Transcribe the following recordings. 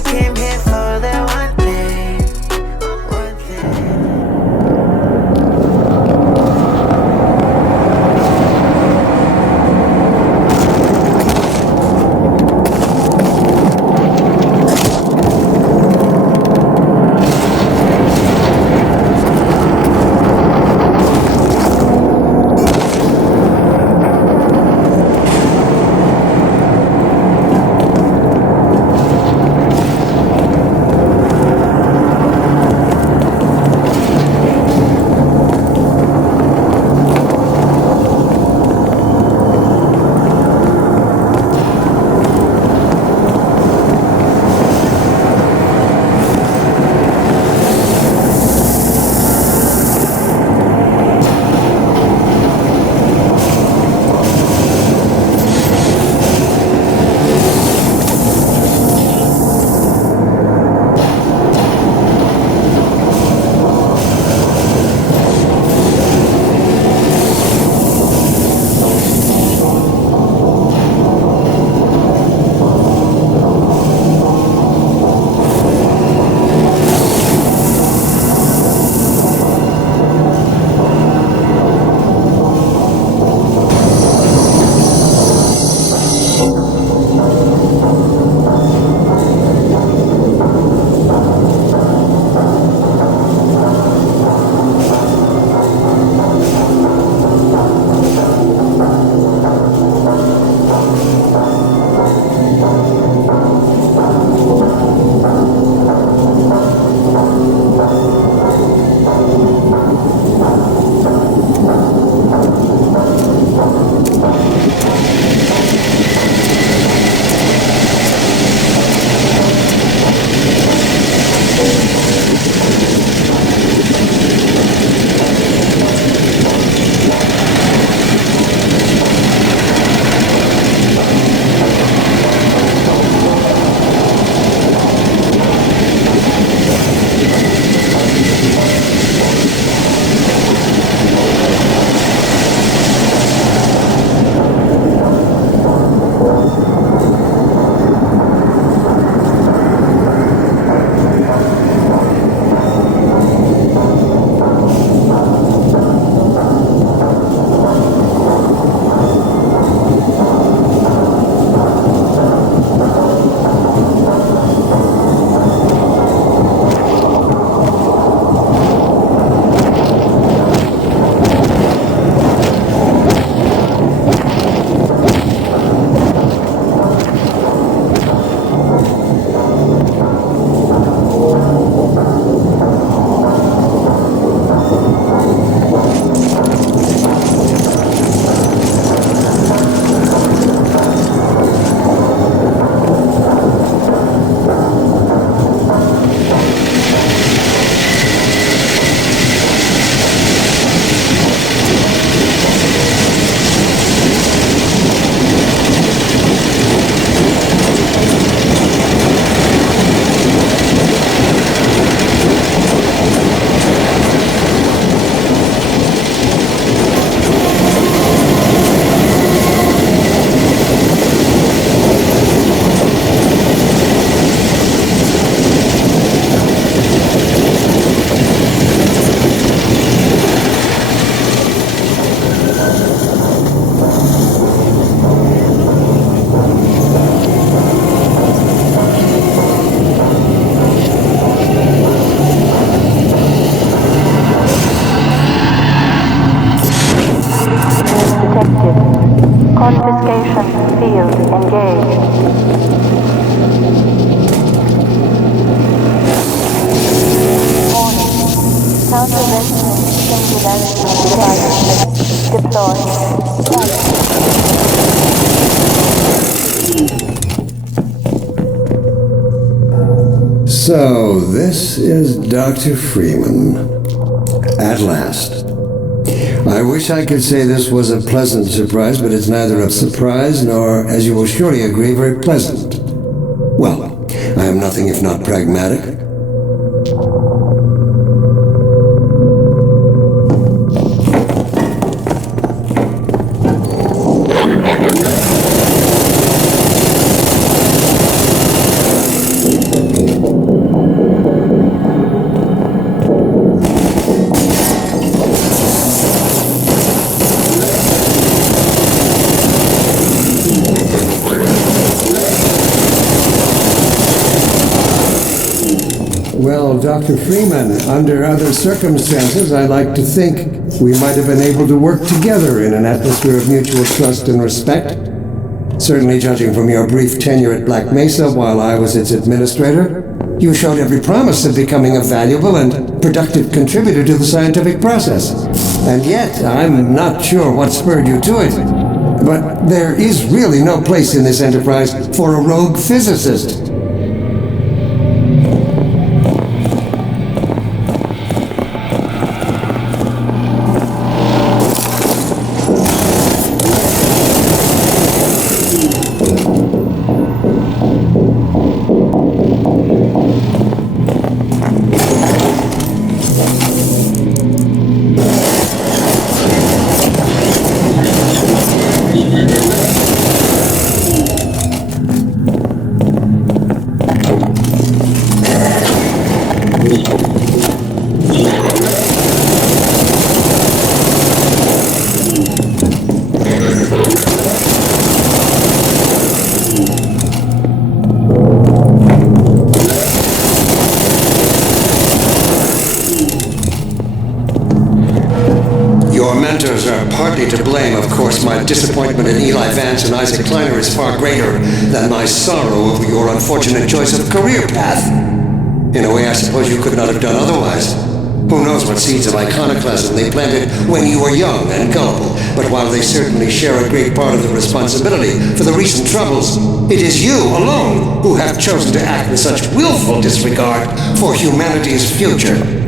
I came here for that one thing, one thing. So, this is Dr. Freeman. At last. I wish I could say this was a pleasant surprise, but it's neither a surprise nor, as you will surely agree, very pleasant. Well, I am nothing if not pragmatic. Well, Dr. Freeman, under other circumstances, I like to think we might have been able to work together in an atmosphere of mutual trust and respect. Certainly, judging from your brief tenure at Black Mesa while I was its administrator, you showed every promise of becoming a valuable and productive contributor to the scientific process. And yet, I'm not sure what spurred you to it. But there is really no place in this enterprise for a rogue physicist. To blame, of course. My disappointment in Eli Vance and Isaac Kleiner is far greater than my sorrow over your unfortunate choice of career path. In a way, I suppose you could not have done otherwise. Who knows what seeds of iconoclasm they planted when you were young and gullible, but while they certainly share a great part of the responsibility for the recent troubles, it is you alone who have chosen to act with such willful disregard for humanity's future.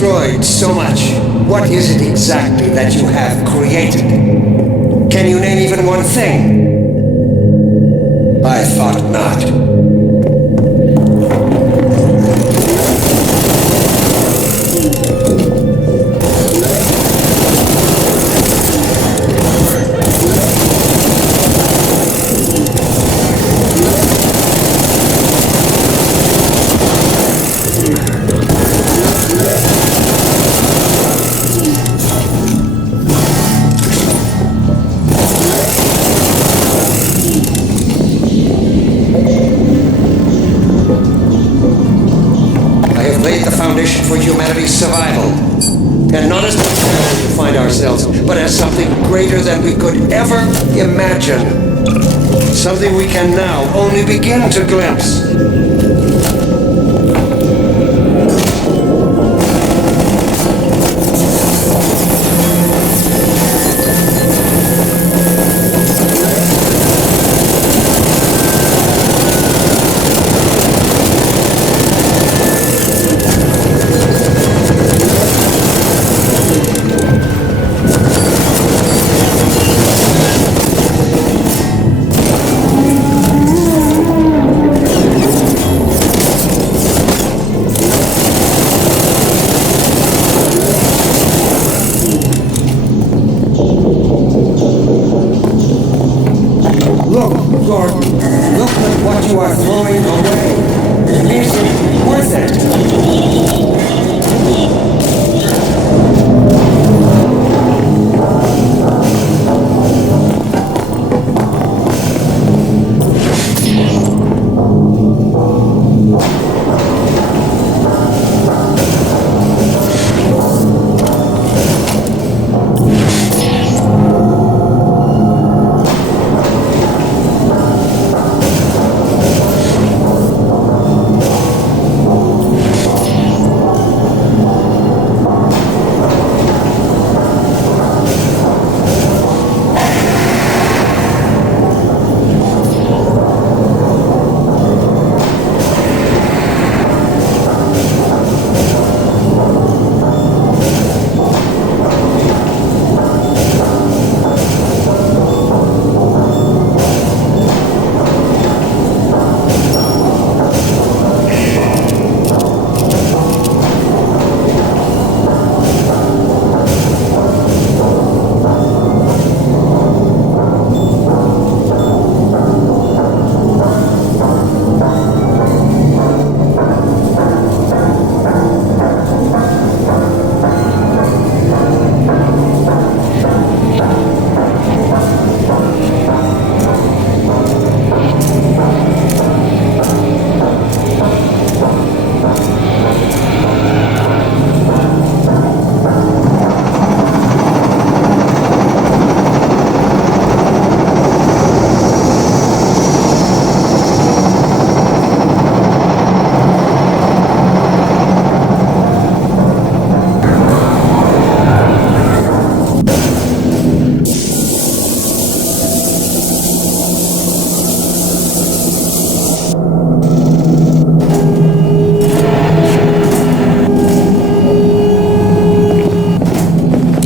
destroyed so much. What is it exactly that you have created? Can you name even one thing? I thought not. but as something greater than we could ever imagine. Something we can now only begin to glimpse. Look, Gordon, look at what you are throwing away. Is it worth it?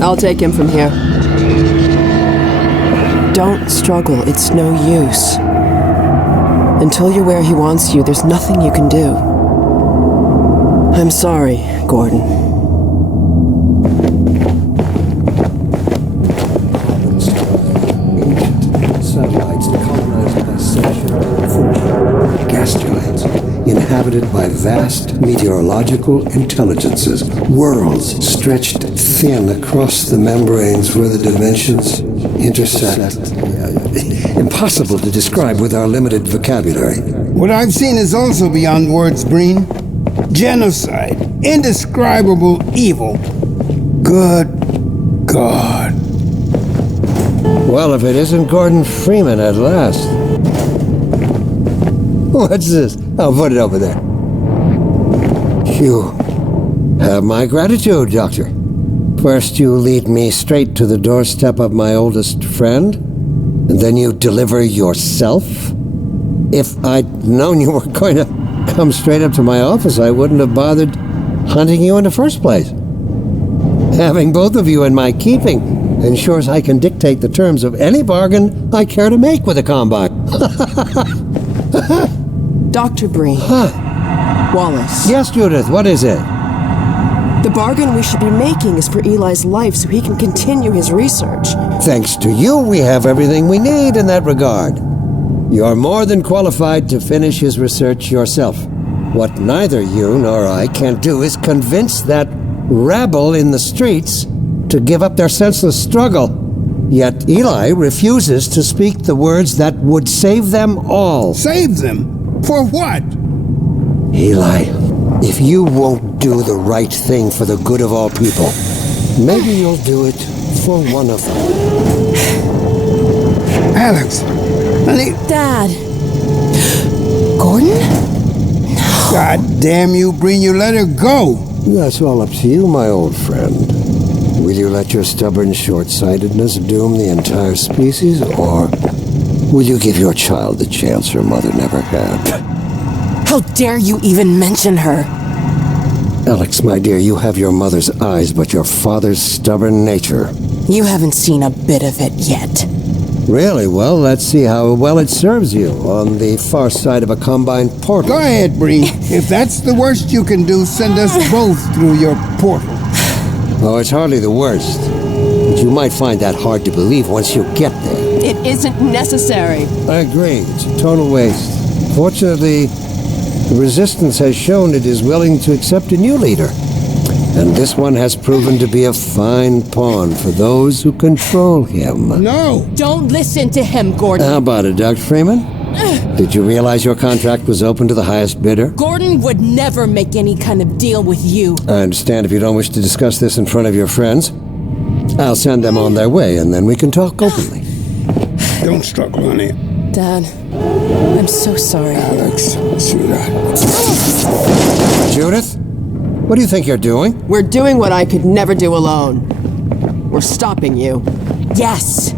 I'll take him from here. Don't struggle, it's no use. Until you're where he wants you, there's nothing you can do. I'm sorry, Gordon. Ancient satellites colonized by sentient gas giants, inhabited by vast meteorological intelligences, worlds stretched thin across the membranes where the dimensions intersect. Impossible to describe with our limited vocabulary. What I've seen is also beyond words, Breen. Genocide, indescribable evil. Good God. Well, if it isn't Gordon Freeman at last. What's this? I'll put it over there. You have my gratitude, Doctor. First you lead me straight to the doorstep of my oldest friend, and then you deliver yourself? If I'd known you were going to come straight up to my office, I wouldn't have bothered hunting you in the first place. Having both of you in my keeping ensures I can dictate the terms of any bargain I care to make with the Combine. Dr. Breen. Wallace. Yes, Judith, what is it? The bargain we should be making is for Eli's life so he can continue his research. Thanks to you, we have everything we need in that regard. You're more than qualified to finish his research yourself. What neither you nor I can do is convince that rabble in the streets to give up their senseless struggle. Yet Eli refuses to speak the words that would save them all. Save them? For what? Eli, if you won't do the right thing for the good of all people, maybe you'll do it for one of them. Alex, honey, Dad. Gordon? God damn you, Breen, you let her go. That's all up to you, my old friend. Will you let your stubborn short-sightedness doom the entire species, or will you give your child the chance her mother never had? How dare you even mention her? Alex, my dear, you have your mother's eyes, but your father's stubborn nature. You haven't seen a bit of it yet. Really? Well, let's see how well it serves you on the far side of a combined portal. Go ahead, Breen. If that's the worst you can do, send us both through your portal. Oh, it's hardly the worst. But you might find that hard to believe once you get there. It isn't necessary. I agree. It's a total waste. Fortunately, the Resistance has shown it is willing to accept a new leader. And this one has proven to be a fine pawn for those who control him. No. Don't listen to him, Gordon. How about it, Dr. Freeman? Did you realize your contract was open to the highest bidder? Gordon would never make any kind of deal with you. I understand if you don't wish to discuss this in front of your friends. I'll send them on their way, and then we can talk openly. Don't struggle, honey. Dad, I'm so sorry. Alex, sweetheart. Judith, what do you think you're doing? We're doing what I could never do alone. We're stopping you. Yes.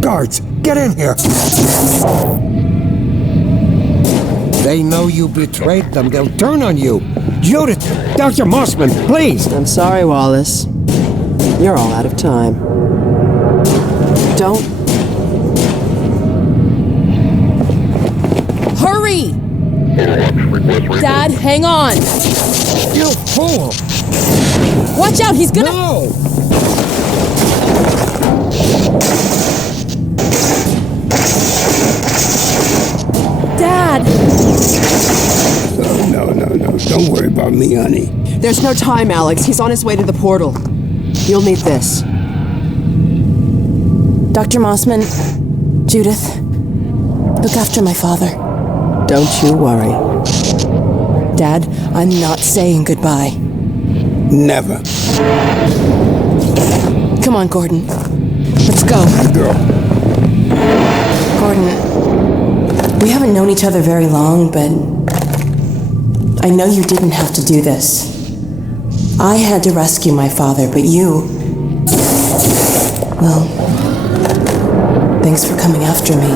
Guards, get in here! They know you betrayed them. They'll turn on you. Judith, Dr. Mossman, please! I'm sorry, Wallace. You're all out of time. Don't... Hurry! Dad, hang on! You fool! Watch out, he's gonna... No! Dad! No. Don't worry about me, honey. There's no time, Alex. He's on his way to the portal. You'll need this. Dr. Mossman, Judith, look after my father. Don't you worry. Dad, I'm not saying goodbye. Never. Come on, Gordon. Let's go. Girl. Gordon, we haven't known each other very long, but I know you didn't have to do this. I had to rescue my father, but you... Well, thanks for coming after me.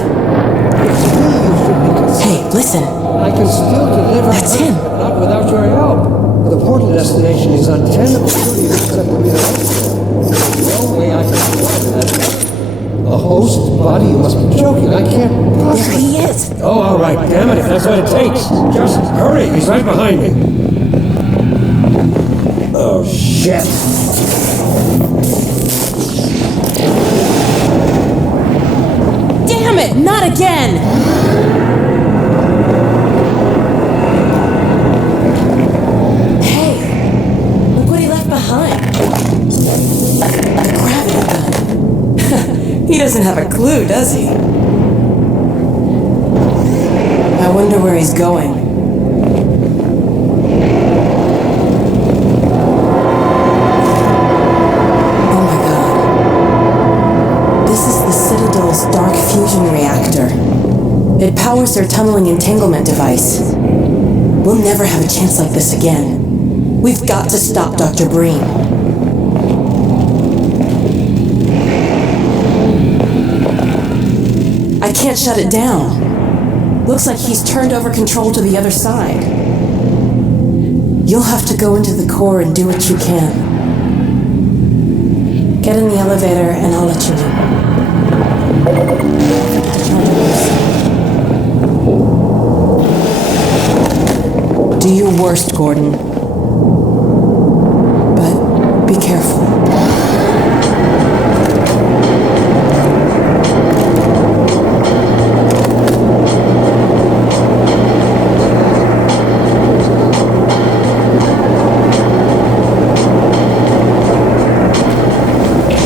Hey, listen. I can still deliver. That's him. Not without your help. The portal destination is untenable. No way I can do that. A host body? You must be joking. I can't There possibly. he is. Oh, all right. Damn it, if that's what it takes. Just hurry. He's right behind me. Oh, shit. Damn it, not again! Hey, look what he left behind. A gravity gun. He doesn't have a clue, does he? I wonder where he's going. Oh my god. This is the Citadel's dark fusion reactor. It powers their tunneling entanglement device. We'll never have a chance like this again. We've got to stop Dr. Breen. I can't shut it down. Looks like he's turned over control to the other side. You'll have to go into the core and do what you can. Get in the elevator and I'll let you know. Do your worst, Gordon. But be careful.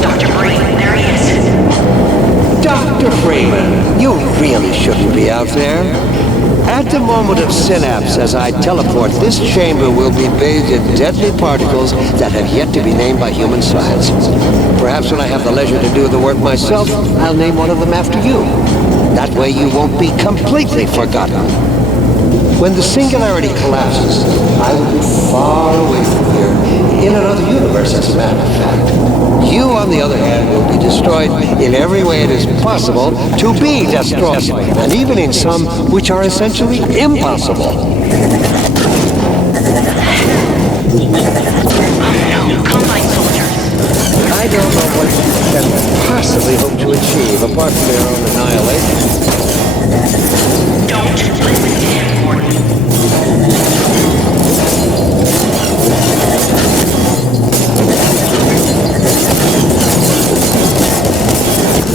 Dr. Breen, there he is. Dr. Freeman, you really shouldn't be out there. At the moment of synapse, as I teleport, this chamber will be bathed in deadly particles that have yet to be named by human science. Perhaps when I have the leisure to do the work myself, I'll name one of them after you. That way you won't be completely forgotten. When the singularity collapses, I will be far away from here, in another universe, as a matter of fact. You, on the other hand, will be destroyed in every way it is possible to be destroyed, and even in some which are essentially impossible. Combine soldiers. I don't know what you can possibly hope to achieve apart from their own annihilation. Don't listen to him, Gordon.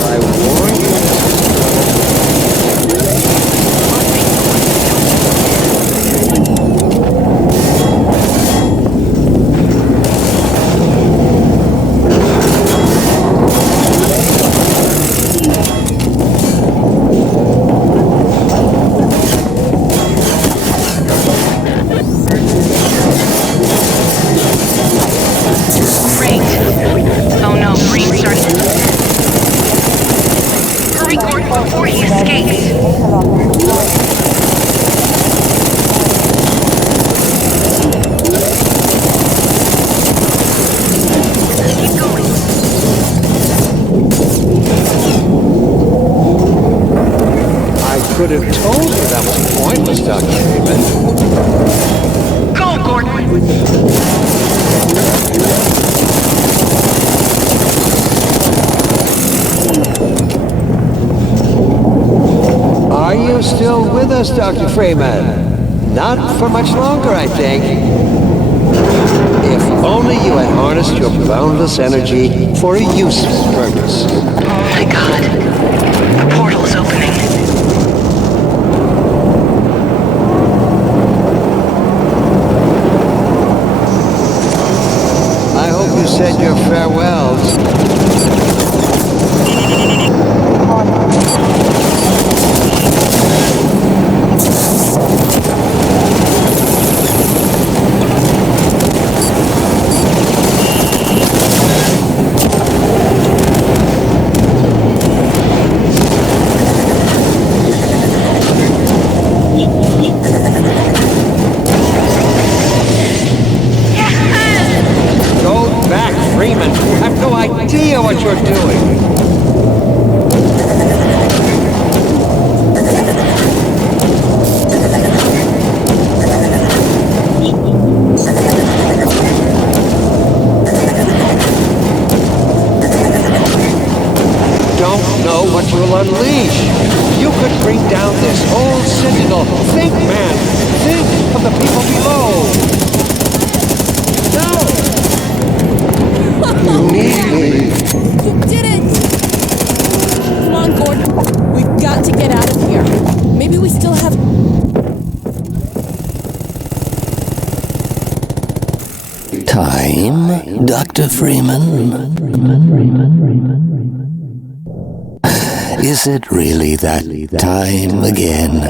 I warn you. Great. Oh no, Green started. Hurry, Gordon, before he escapes. Keep going. I could have told you that was pointless, Dr. Freeman. Go, Gordon. Are you still with us, Dr. Freeman? Not for much longer, I think. If only you had harnessed your boundless energy for a useful purpose. Oh my god. The portal is opening. I hope you said your farewells. Go back, Freeman. You have no idea what you're doing. Don't know what you'll unleash. You could bring down this whole Citadel. Think, man. Think of the people below. No! You need me. You did it! Come on, Gordon. We've got to get out of here. Maybe we still have... Time, Dr. Freeman? Is it really that time again?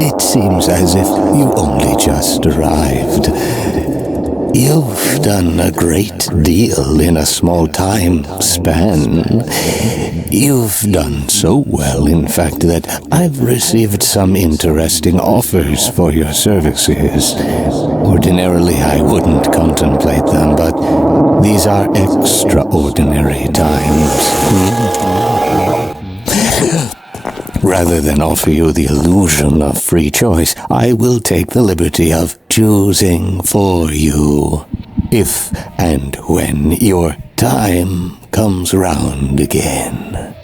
It seems as if you only just arrived. You've done a great deal in a small time span. You've done so well, in fact, that I've received some interesting offers for your services. Ordinarily, I wouldn't contemplate them, but these are extraordinary times. Rather than offer you the illusion of free choice, I will take the liberty of choosing for you, if and when your time comes round again.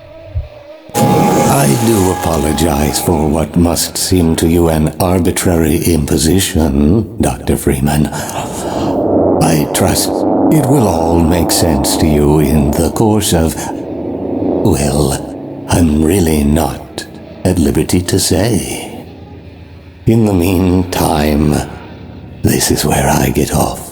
I do apologize for what must seem to you an arbitrary imposition, Dr. Freeman. I trust it will all make sense to you in the course of... well, I'm really not at liberty to say. In the meantime, this is where I get off.